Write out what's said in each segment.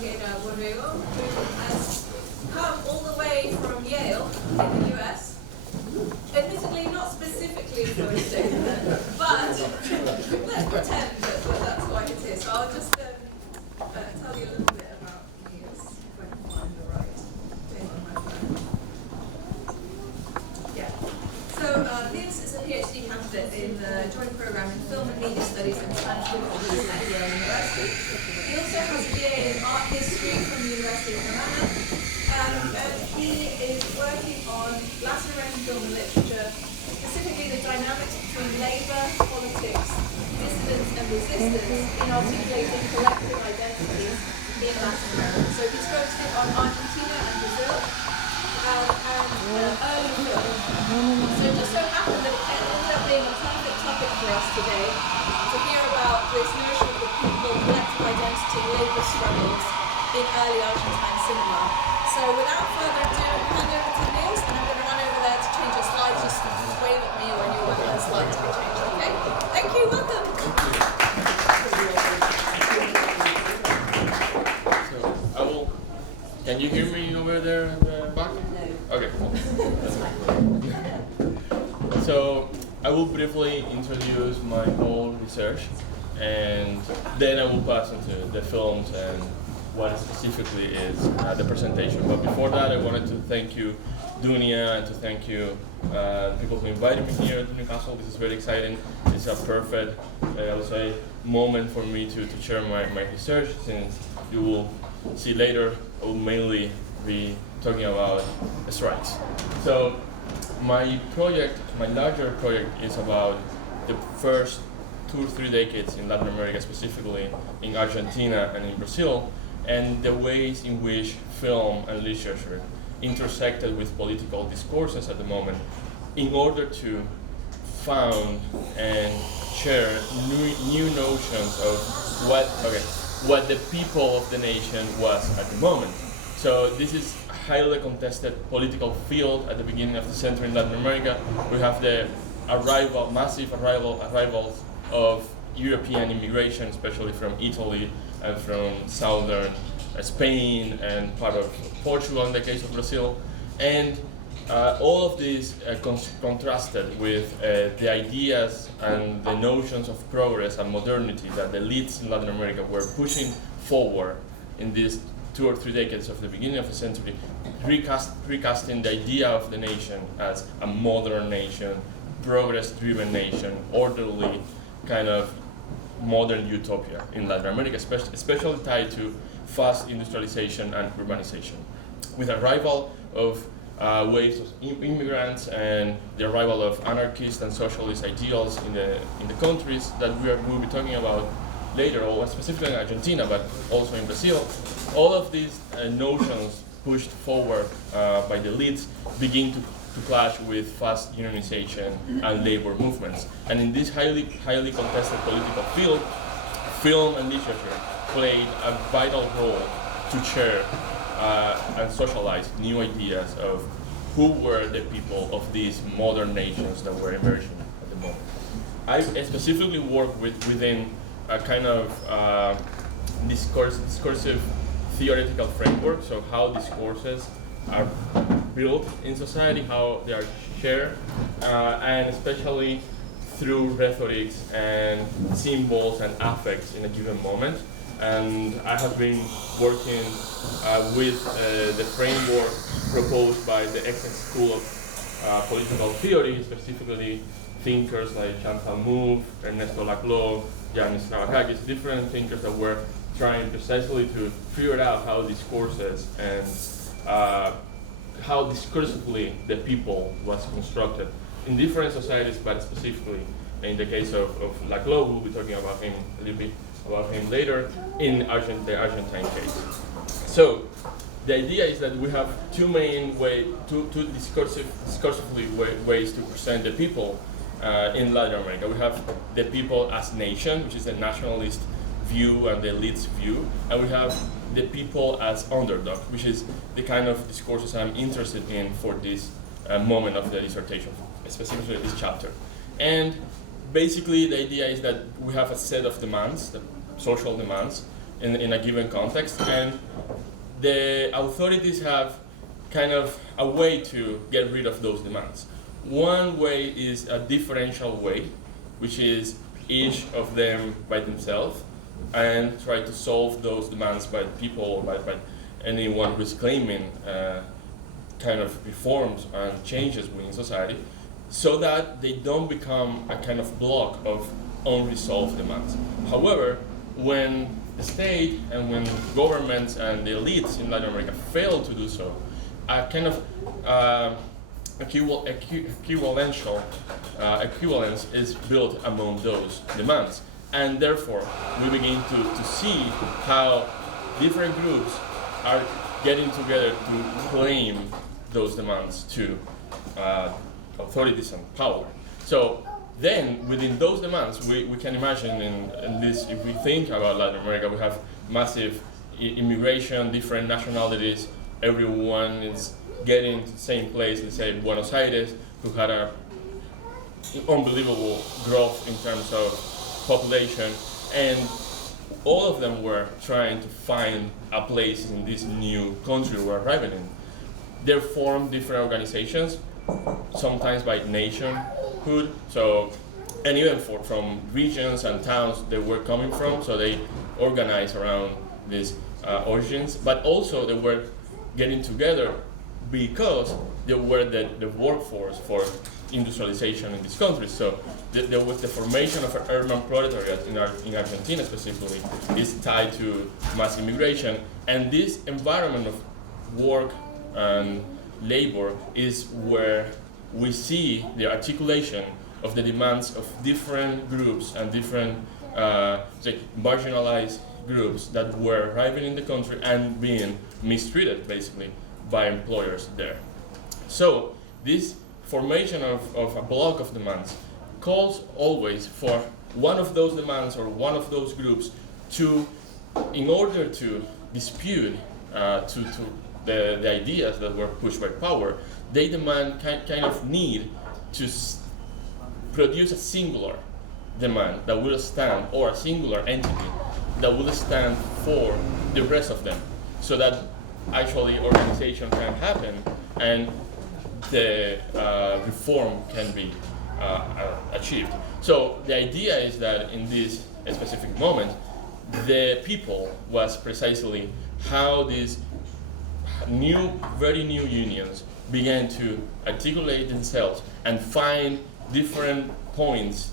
Longueira Borrego, who has come all the way from Yale in the US. Admittedly, not specifically for a statement, but let's pretend that that's what it is. So I'll just tell you a little bit about Nils, if I can find the right thing on my phone. Yeah. So Nils is a PhD candidate in the joint program in Film and Media Studies and Spanish Literature at Yale University. He also has a BA in Art History from the University of Málaga. And he is working on Latin American film and literature, specifically the dynamics between labor, politics, dissidence and resistance in articulating collective identities in Latin America. So he's focusing on Argentina and Brazil and early film. So it just so happened that it ended up being a perfect topic for us today to hear about this notion of the people, collective identity, labor struggles in early Argentine cinema. So without further ado, hand over to Nils, and I'm going to run over there to change the slides. Just wave at me when you want the slide to be changed, okay? Thank you, welcome. So I will. Can you hear me over there in the back? No. Okay, cool. That's fine. So I will briefly introduce my whole research, and then I will pass into the films and what specifically is the presentation. But before that, I wanted to thank you, Dunia, and to thank you people who invited me here to Newcastle. This is very exciting. It's a perfect, I would say, moment for me to share my research, since you will see later I will mainly be talking about strikes. So my project, my larger project, is about the first 2 or 3 decades in Latin America, specifically in Argentina and in Brazil, and the ways in which film and literature intersected with political discourses at the moment in order to found and share new notions of what the people of the nation was at the moment. So this is a highly contested political field at the beginning of the century in Latin America. We have the massive arrivals of European immigration, especially from Italy and from southern Spain and part of Portugal in the case of Brazil. And all of this contrasted with the ideas and the notions of progress and modernity that the elites in Latin America were pushing forward in these 2 or 3 decades of the beginning of the century, recasting the idea of the nation as a modern nation, progress-driven nation, orderly kind of modern utopia in Latin America, especially tied to fast industrialization and urbanization. With the arrival of waves of immigrants and the arrival of anarchist and socialist ideals in the countries that we will be talking about later, or specifically in Argentina, but also in Brazil, all of these notions pushed forward by the elites begin to clash with fast unionization and labor movements. And in this highly contested political field, film and literature played a vital role to share and socialize new ideas of who were the people of these modern nations that were emerging at the moment. I specifically work within a kind of discursive theoretical framework, so how discourses are built in society, how they are shared, and especially through rhetorics and symbols and affects in a given moment. And I have been working with the framework proposed by the Essex School of Political Theory, specifically thinkers like Chantal Mouffe, Ernesto Laclau, Yanis Navakakis, different thinkers that were trying precisely to figure out how discourses and how discursively the people was constructed in different societies, but specifically in the case of Laclau, we'll be talking about him a little bit about him later, in the Argentine case. So the idea is that we have two discursively ways to present the people in Latin America. We have the people as nation, which is the nationalist view and the elite's view, and we have the people as underdog, which is the kind of discourses I'm interested in for this moment of the dissertation, specifically this chapter. And basically the idea is that we have a set of demands, the social demands, in a given context, and the authorities have kind of a way to get rid of those demands. One way is a differential way, which is each of them by themselves, and try to solve those demands by people or by anyone who's claiming kind of reforms and changes within society, so that they don't become a kind of block of unresolved demands. However, when the state and when governments and the elites in Latin America fail to do so, a kind of equivalence is built among those demands. And therefore, we begin to see how different groups are getting together to claim those demands to authorities and power. So then, within those demands, we can imagine in this, if we think about Latin America, we have massive immigration, different nationalities, everyone is getting to the same place, let's say Buenos Aires, who had a unbelievable growth in terms of population, and all of them were trying to find a place in this new country we're arriving in. They formed different organizations, sometimes by nationhood, so, and even from regions and towns they were coming from, so they organized around these origins, but also they were getting together because they were the workforce for industrialization in this country. So there was the formation of an urban proletariat in Argentina specifically is tied to mass immigration, and this environment of work and labor is where we see the articulation of the demands of different groups and different marginalized groups that were arriving in the country and being mistreated basically by employers there. So this formation of a block of demands calls always for one of those demands or one of those groups to, in order to dispute to the ideas that were pushed by power, they demand kind of need to produce a singular demand that will stand, or a singular entity that will stand for the rest of them, so that actually organization can happen and the reform can be achieved. So the idea is that in this specific moment, the people was precisely how these very new unions began to articulate themselves and find different points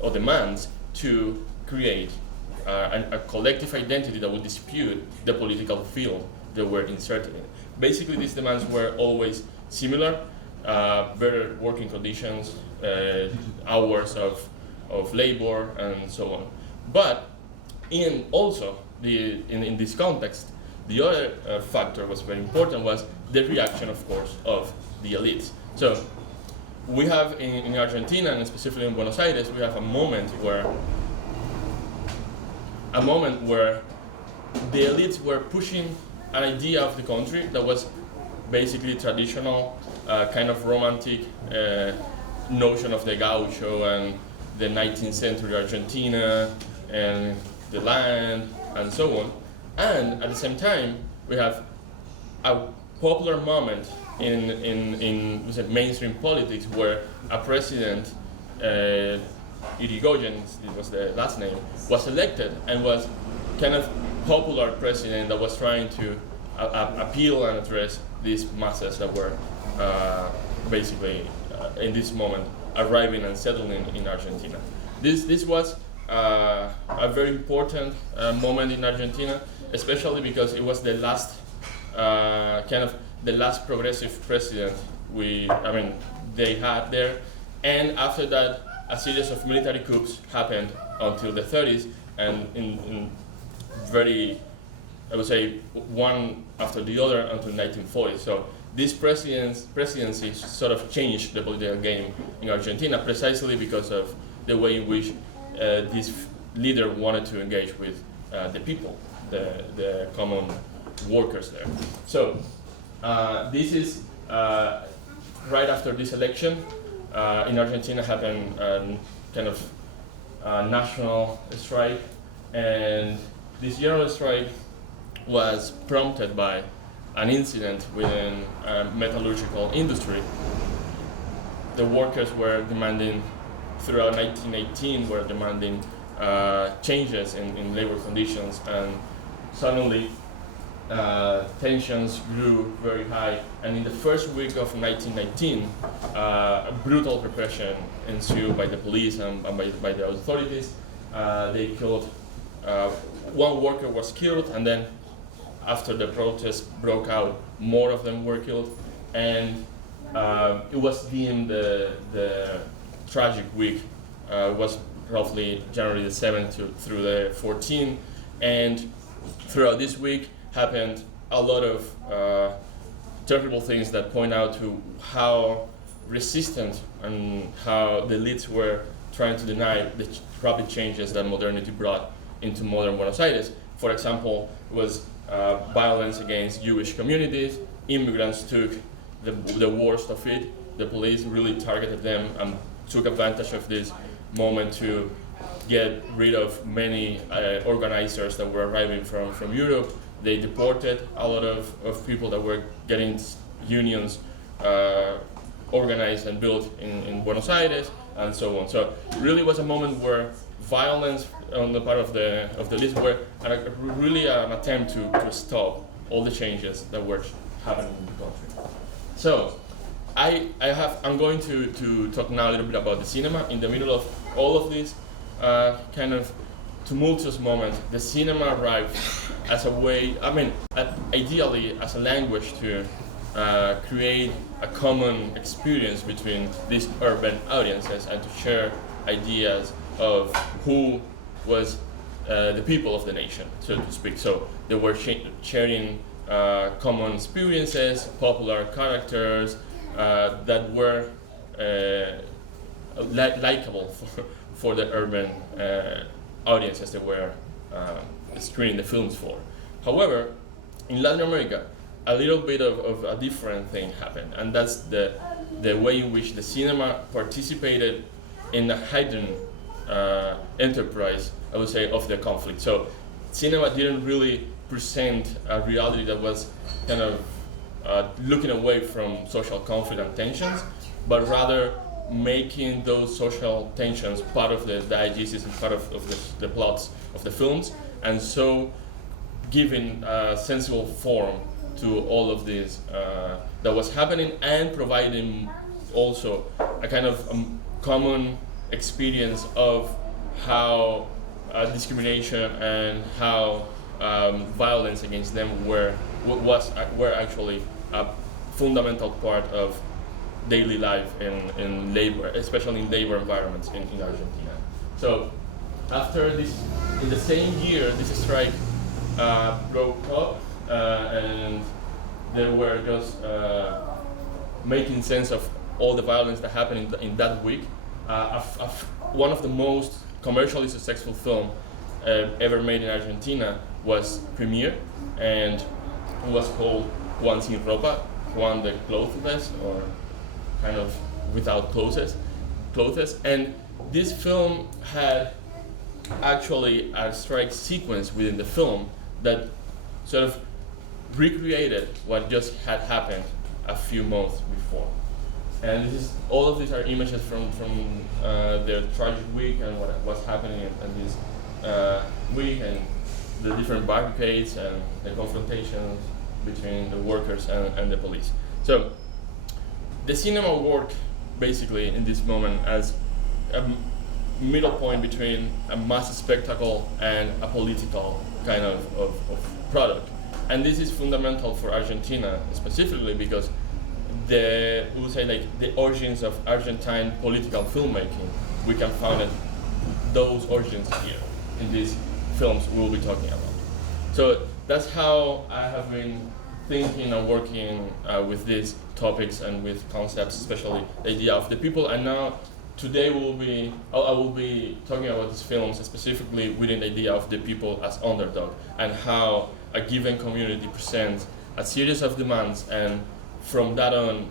or demands to create a collective identity that would dispute the political field they were inserted in. Basically, these demands were always similar: better working conditions, hours of labor, and so on. But in this context, the other factor was very important, was the reaction, of course, of the elites. So we have in Argentina, and specifically in Buenos Aires, we have a moment where the elites were pushing an idea of the country that was basically traditional, kind of romantic notion of the gaucho and the 19th century Argentina and the land and so on. And at the same time, we have a popular moment in mainstream politics where a president, Irigoyen, it was the last name, was elected and was kind of popular president that was trying to appeal and address these masses that were basically in this moment arriving and settling in Argentina. This was a very important moment in Argentina, especially because it was the last the last progressive president they had there, and after that a series of military coups happened until the 30s, and in very, I would say, one after the other until 1940. So this presidency sort of changed the political game in Argentina precisely because of the way in which this leader wanted to engage with the people, the common workers there. So this is right after this election. In Argentina happened kind of national strike, and this general strike was prompted by an incident within a metallurgical industry. The workers were demanding, throughout 1918, were demanding changes in labor conditions, and suddenly tensions grew very high, and in the first week of 1919, a brutal repression ensued by the police and by the authorities. They killed, one worker was killed, and then after the protest broke out, more of them were killed, and it was deemed the tragic week. Was roughly January the 7th through the 14th, and throughout this week happened a lot of terrible things that point out to how resistant and how the elites were trying to deny the rapid changes that modernity brought into modern Buenos Aires. For example, it was violence against Jewish communities. Immigrants took the worst of it. The police really targeted them and took advantage of this moment to get rid of many organizers that were arriving from Europe. They deported a lot of people that were getting unions organized and built in Buenos Aires, and so on. So it really was a moment where violence on the part of the elites were really an attempt to stop all the changes that were happening in the country. So I'm going to talk now a little bit about the cinema. In the middle of all of this kind of tumultuous moment, the cinema arrived as a way, ideally as a language to create a common experience between these urban audiences and to share ideas of who was the people of the nation, so to speak. So they were sharing common experiences, popular characters that were likable for the urban audiences they were screening the films for. However, in Latin America, a little bit of a different thing happened, and that's the way in which the cinema participated in the hidden enterprise, I would say, of the conflict. So cinema didn't really present a reality that was kind of looking away from social conflict and tensions, but rather making those social tensions part of the diegesis and part of the plots of the films, and so giving a sensible form to all of this that was happening, and providing also a kind of common experience of how discrimination and how violence against them were actually a fundamental part of daily life in labor, especially in labor environments in Argentina. So after this, in the same year, this strike broke up, and they were just making sense of all the violence that happened in that week. One of the most commercially successful film ever made in Argentina was premiered, and it was called Juan Sin Ropa, Juan the Clothless, or kind of without clothes. And this film had actually a strike sequence within the film that sort of recreated what just had happened a few months before. And all of these are images from their tragic week and what's happening in this week, and the different barricades and the confrontations between the workers and the police. So the cinema worked basically in this moment as a middle point between a mass spectacle and a political kind of product. And this is fundamental for Argentina specifically because the origins of Argentine political filmmaking, we can find those origins here in these films we'll be talking about. So that's how I have been thinking and working with these topics and with concepts, especially the idea of the people. And now today I will be talking about these films specifically within the idea of the people as underdog, and how a given community presents a series of demands, and from that on,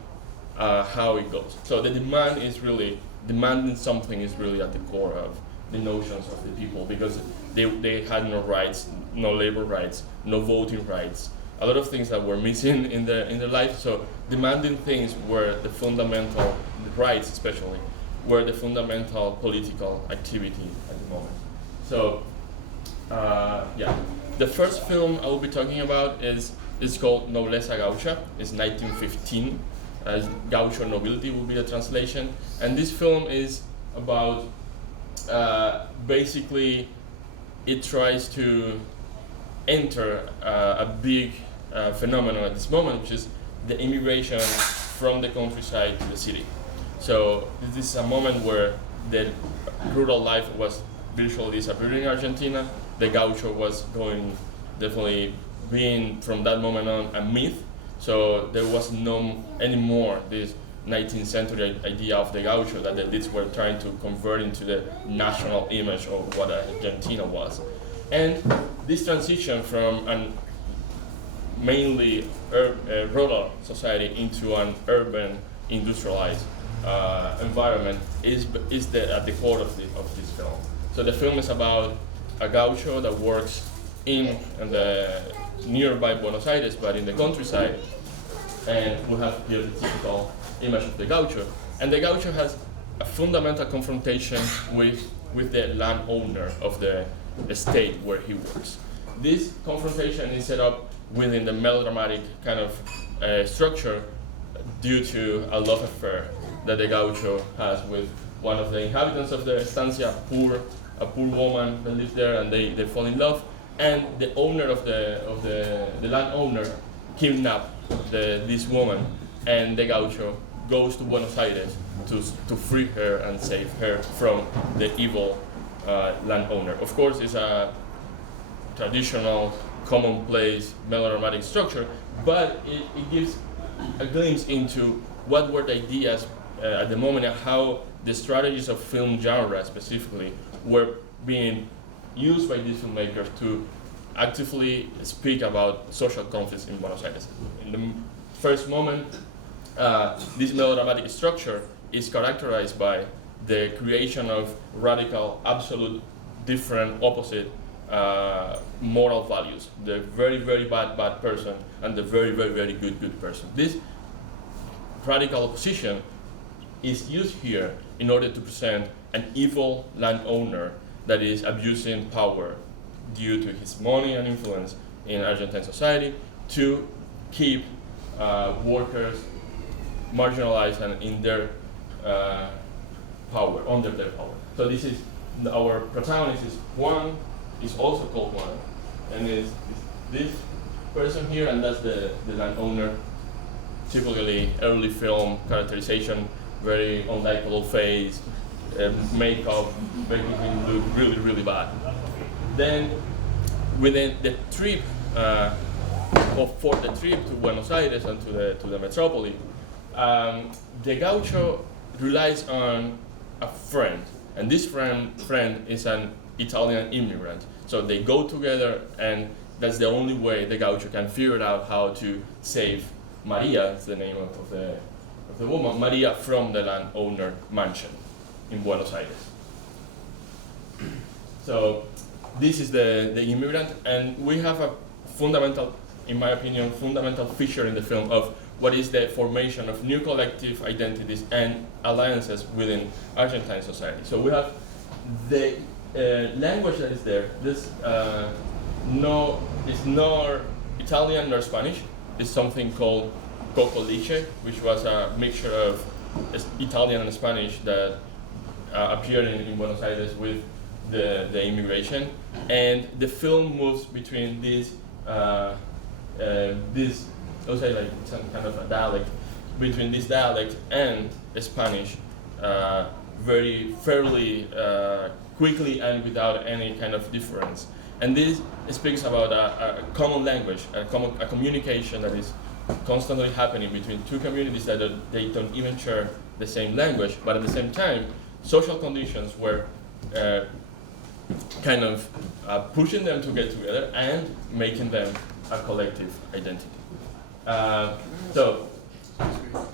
how it goes. So the demanding something is really at the core of the notions of the people, because they had no rights, no labor rights, no voting rights. A lot of things that were missing in their life. So demanding things were the fundamental rights, especially were the fundamental political activity at the moment. So yeah, the first film I will be talking about is called Nobleza Gaucha. It's 1915. Gaucho nobility will be the translation. And this film is about basically it tries to enter a big phenomenon at this moment, which is the immigration from the countryside to the city. So this is a moment where the rural life was virtually disappearing in Argentina. The gaucho was going, definitely being from that moment on a myth. So there was no anymore this 19th century idea of the gaucho that the elites were trying to convert into the national image of what Argentina was. And this transition from an mainly rural society into an urban industrialized environment is at the core of this film. So the film is about a gaucho that works in the nearby Buenos Aires, but in the countryside, and we have here the typical image of the gaucho. And the gaucho has a fundamental confrontation with the landowner of the estate where he works. This confrontation is set up within the melodramatic kind of structure due to a love affair that the gaucho has with one of the inhabitants of the estancia, a poor woman that lives there, and they fall in love. And the owner of the landowner kidnaps this woman, and the gaucho goes to Buenos Aires to free her and save her from the evil landowner. Of course, it's a traditional, commonplace, melodramatic structure, but it gives a glimpse into what were the ideas at the moment and how the strategies of film genre specifically were being used by these filmmakers to actively speak about social conflicts in Buenos Aires. In the first moment, this melodramatic structure is characterized by the creation of radical, absolute, different, opposite moral values. The very, very bad person and the very, very, very good person. This radical opposition is used here in order to present an evil landowner that is abusing power due to his money and influence in Argentine society to keep workers marginalized and in their power, under their power. So this is our protagonist is Juan, is also called Juan, and is this person here, and that's the landowner. Typically early film characterization, very unlikable face, makeup, making him look really, really bad. Then within the trip, for the trip to Buenos Aires and to the metropole, the gaucho relies on a friend, and this friend is an Italian immigrant. So they go together, and that's the only way the gaucho can figure out how to save Maria, is the name of the woman, Maria, from the landowner mansion in Buenos Aires. So this is the immigrant, and we have a fundamental, in my opinion, fundamental feature in the film of what is the formation of new collective identities and alliances within Argentine society. So we have the language that is there. This it's nor Italian nor Spanish. It's something called cocoliche, which was a mixture of Italian and Spanish that appeared in Buenos Aires with the immigration. And the film moves between this, let's say like some kind of a dialect, between this dialect and Spanish, very fairly quickly and without any kind of difference. And this speaks about a common language, a communication that is constantly happening between two communities that they don't even share the same language, but at the same time, social conditions were kind of pushing them to get together and making them a collective identity. So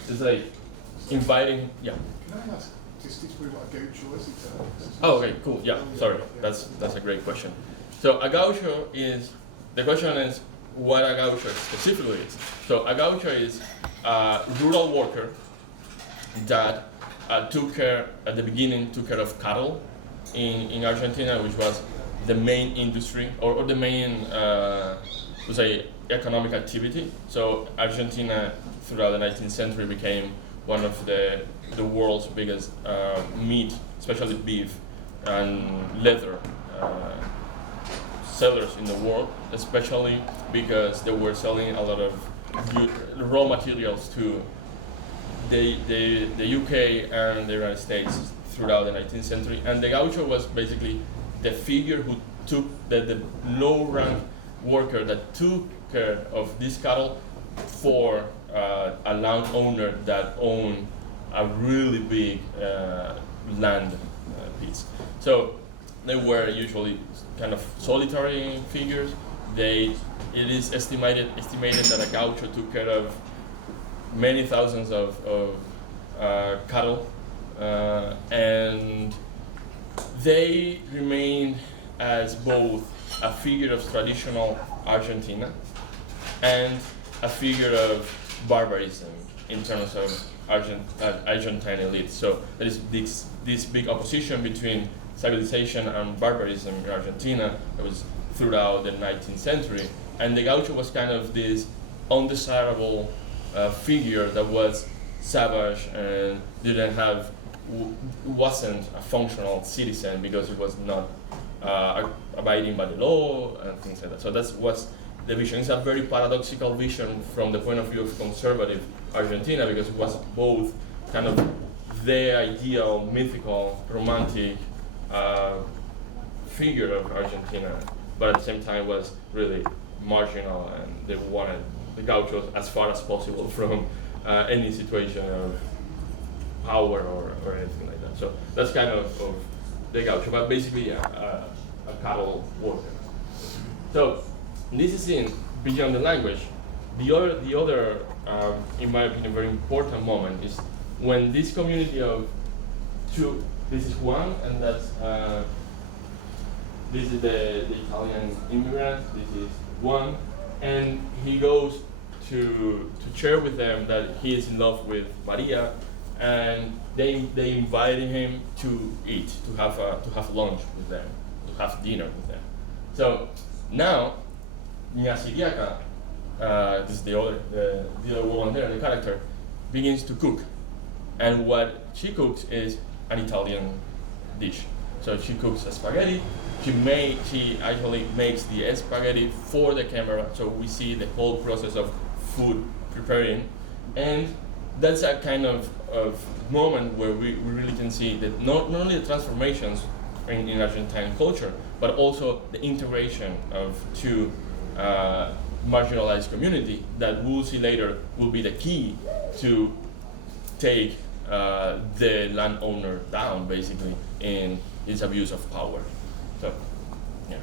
it's like inviting, yeah. Can I ask, statistics with like gaucho, is it? Oh, okay, cool. Yeah, sorry, that's a great question. So a gaucho is, the question is what a gaucho specifically is. So a gaucho is a rural worker that took care of cattle in Argentina, which was the main industry or the main economic activity. So Argentina throughout the 19th century became one of the world's biggest meat, especially beef and leather sellers in the world, especially because they were selling a lot of raw materials to the UK and the United States throughout the 19th century. And the gaucho was basically the figure who took the low rank worker that took care of this cattle for a landowner that owned a really big land piece. So they were usually kind of solitary figures. It is estimated that a gaucho took care of many thousands of cattle, and they remain as both a figure of traditional Argentina and a figure of barbarism in terms of Argentine elites. So there is this big opposition between civilization and barbarism in Argentina that was throughout the 19th century, and the gaucho was kind of this undesirable figure that was savage and wasn't a functional citizen because it was not abiding by the law and things like that. So that was the vision. It's a very paradoxical vision from the point of view of conservative Argentina, because it was both kind of the ideal, mythical, romantic figure of Argentina, but at the same time was really marginal, and they wanted the gauchos as far as possible from any situation of power or anything like that. So that's kind of the gaucho, but basically a cattle worker. So this is in beyond the language. The other in my opinion, very important moment is when this community of two. This is Juan, and that's this is the Italian immigrant. This is Juan, and he goes to share with them that he is in love with Maria, and they invited him to eat, to have lunch with them, to have dinner with them. So now, Siriaca, this is the other woman there, the character, begins to cook, and what she cooks is an Italian dish. So she cooks a spaghetti. She actually makes the spaghetti for the camera, so we see the whole process of food preparing, and that's a kind of moment where we really can see that not only the transformations in Argentine culture, but also the integration of two marginalized community that we'll see later will be the key to take the landowner down, basically, in his abuse of power. So, yeah.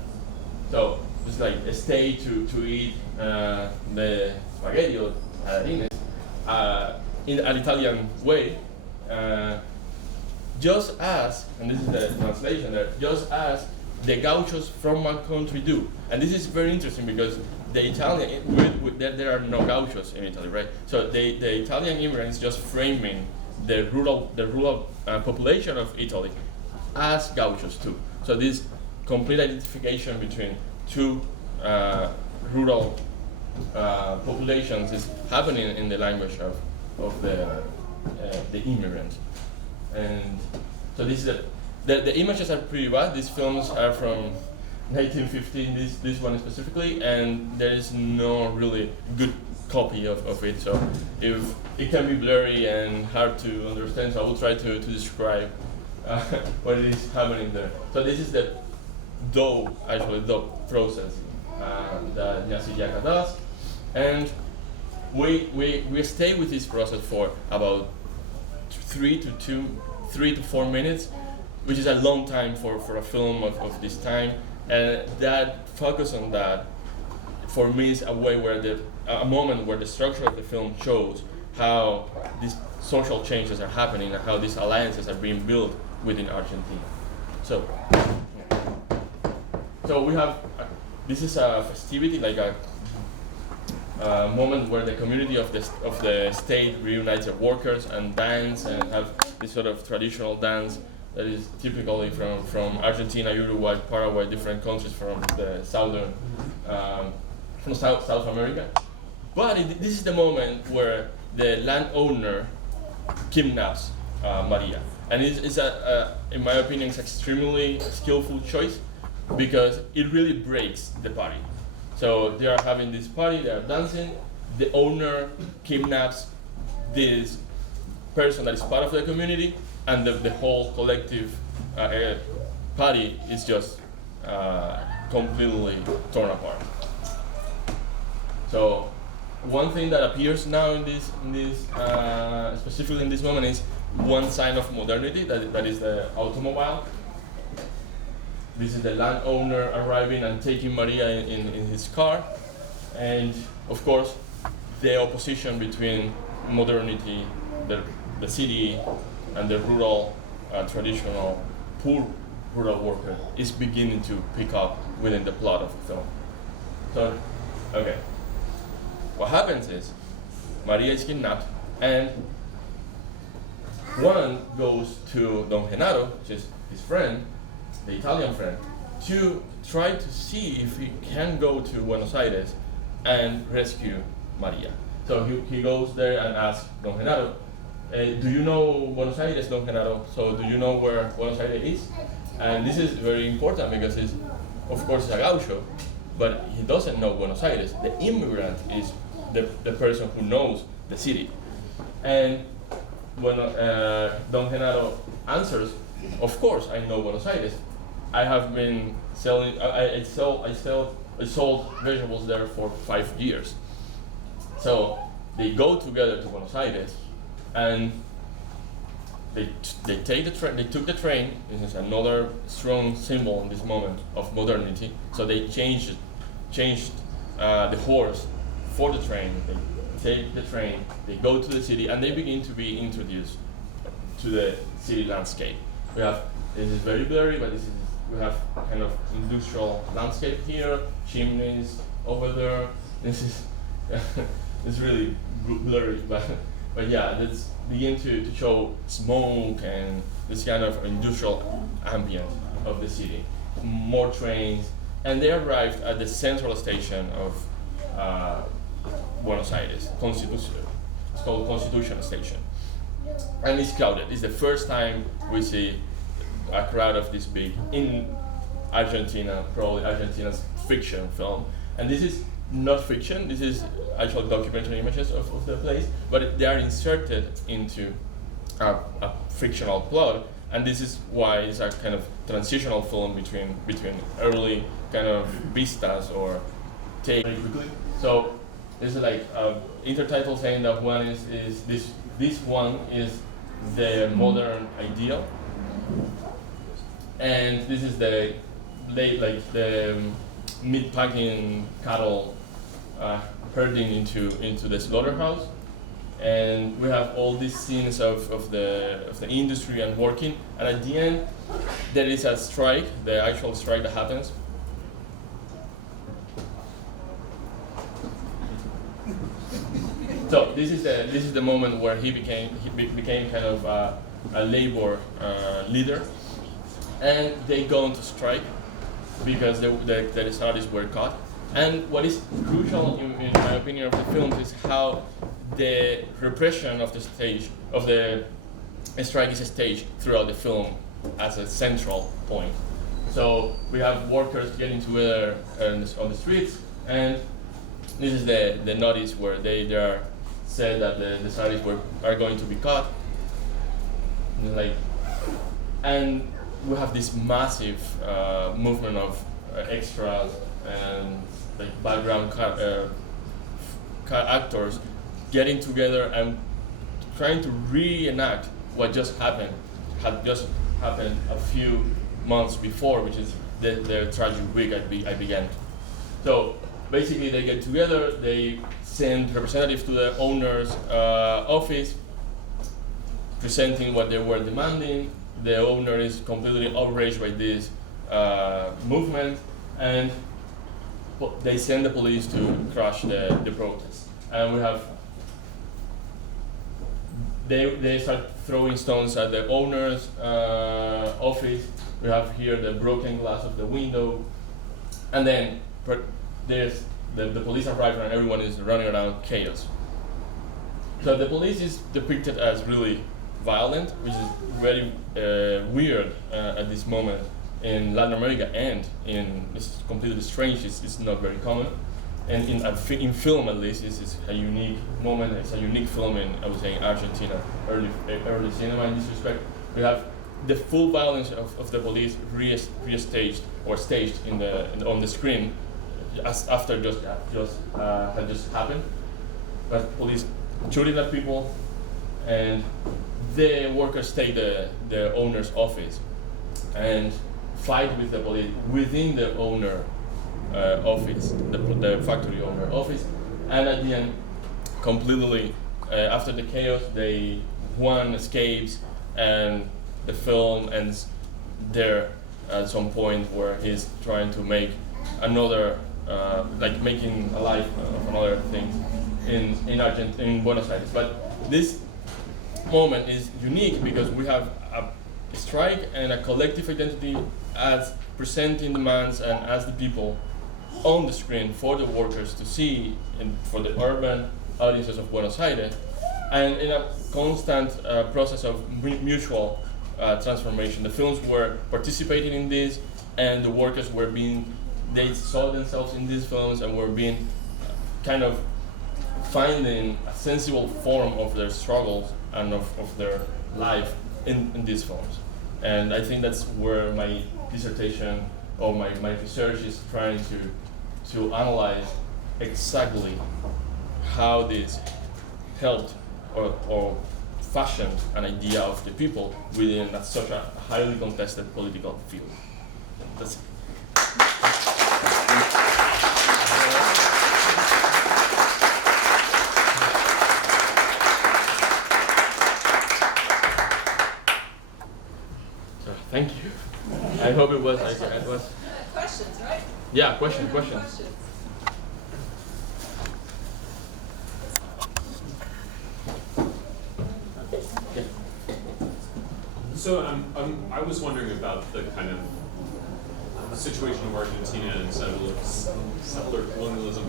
So it's like stay to eat the spaghetti or patatines in an Italian way, just as, and this is the translation there, just as the gauchos from my country do. And this is very interesting because the Italian, there are no gauchos in Italy, right? So the Italian immigrants just framing the rural population of Italy as gauchos too. So this complete identification between two rural populations is happening in the language of the immigrants. And so this is the images are pretty bad. These films are from 1915, this one specifically, and there is no really good copy of it, so if it can be blurry and hard to understand, so I will try to describe what it is happening there. So this is the dough process that Siriaca does, and we stay with this process for about 3 to 4 minutes, which is a long time for a film of this time, and that focus on that for me is a way where a moment where the structure of the film shows how this social changes are happening and how these alliances are being built within Argentina. So we have, this is a festivity, like a moment where the community of the state reunites their workers and dance and have this sort of traditional dance that is typically from Argentina, Uruguay, Paraguay, different countries from the southern, from South America. But this is the moment where the landowner kidnaps Maria. And it's in my opinion, it's extremely skillful choice because it really breaks the party. So they are having this party, they are dancing, the owner kidnaps this person that is part of the community, and the whole collective party is just completely torn apart. So one thing that appears now in this specifically in this moment is one sign of modernity, that is the automobile. This is the landowner arriving and taking Maria in his car, and of course the opposition between modernity, the city, and the rural, traditional, poor rural worker is beginning to pick up within the plot of the film. So, okay. What happens is, Maria is kidnapped, and Juan goes to Don Genaro, which is his friend, the Italian friend, to try to see if he can go to Buenos Aires and rescue Maria. So he goes there and asks Don Genaro, do you know Buenos Aires, Don Genaro? So do you know where Buenos Aires is? And this is very important because it's, of course, a gaucho, but he doesn't know Buenos Aires. The immigrant is the person who knows the city. And when Don Genaro answers, of course I know Buenos Aires. I have been selling, I sold vegetables there for 5 years. So they go together to Buenos Aires, and they took the train. This is another strong symbol in this moment of modernity. So they changed the horse for the train. They take the train, they go to the city, and they begin to be introduced to the city landscape. This is very blurry, but we have kind of industrial landscape here, chimneys over there. This is it's really blurry, but yeah, that's begin to show smoke and this kind of industrial ambient of the city. More trains, and they arrived at the central station of Buenos Aires, it's called Constitution Station. And it's crowded. It's the first time we see a crowd of this big in Argentina, probably Argentina's fiction film. And this is not fiction, this is actual documentary images of the place, but they are inserted into a fictional plot, and this is why it's a kind of transitional film between early kind of vistas or take very quickly. So this is like intertitle saying that one is this one is the modern ideal, and this is the meat packing cattle herding into the slaughterhouse, and we have all these scenes of the industry and working, and at the end there is a strike, the actual strike that happens. So this is the moment where he became kind of a labor leader, and they go into strike because the salaries were cut. And what is crucial, in my opinion, of the film is how the repression of the strike is staged throughout the film as a central point. So we have workers getting together on the streets, and this is the notice where they are said that the salaries are going to be cut. And we have this massive movement of extras and background actors getting together and trying to reenact what had just happened a few months before, which is the tragic week I began. So basically they get together, they send representatives to the owner's office, presenting what they were demanding. The owner is completely outraged by this movement, and they send the police to crush the protest. And we have they start throwing stones at the owner's office. We have here the broken glass of the window, and then there's the police arrive and everyone is running around, chaos. So the police is depicted as really violent, which is very weird at this moment in Latin America, and it's completely strange. It's not very common, and in film at least, it's a unique moment. It's a unique film in, I would say, in Argentina, early cinema in this respect. We have the full violence of the police restaged or staged on the screen, as after had just happened. But police shooting at people, and the workers take the owner's office and fight with the police within the owner office, the factory owner office, and at the end, completely after the chaos, one escapes, and the film ends there at some point where he's trying to make another, like making a life of another thing in Buenos Aires. But this moment is unique because we have a strike and a collective identity as presenting demands and as the people on the screen for the workers to see and for the urban audiences of Buenos Aires, and in a constant process of mutual transformation. The films were participating in this, and the workers they saw themselves in these films and were being kind of finding a sensible form of their struggles and of their life in these films. And I think that's where my dissertation or my research is trying to analyze exactly how this helped or fashioned an idea of the people within such a highly contested political field. That's it. Thank you. I hope it was. Questions, right? Yeah, questions. So I was wondering about the kind of situation of Argentina and settler colonialism.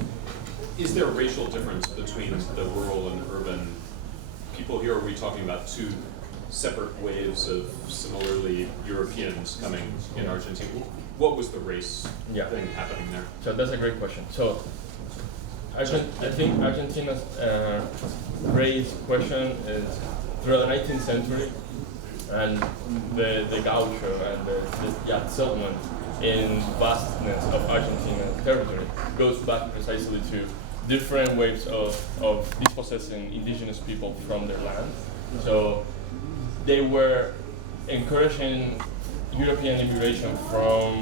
Is there a racial difference between the rural and urban people here? Are we talking about two separate waves of similarly Europeans coming in Argentina? What was the race thing happening there? So that's a great question. So I think Argentina's race question is throughout the 19th century, and the gaucho and the settlement in vastness of Argentina's territory goes back precisely to different waves of dispossessing indigenous people from their land. So they were encouraging European immigration from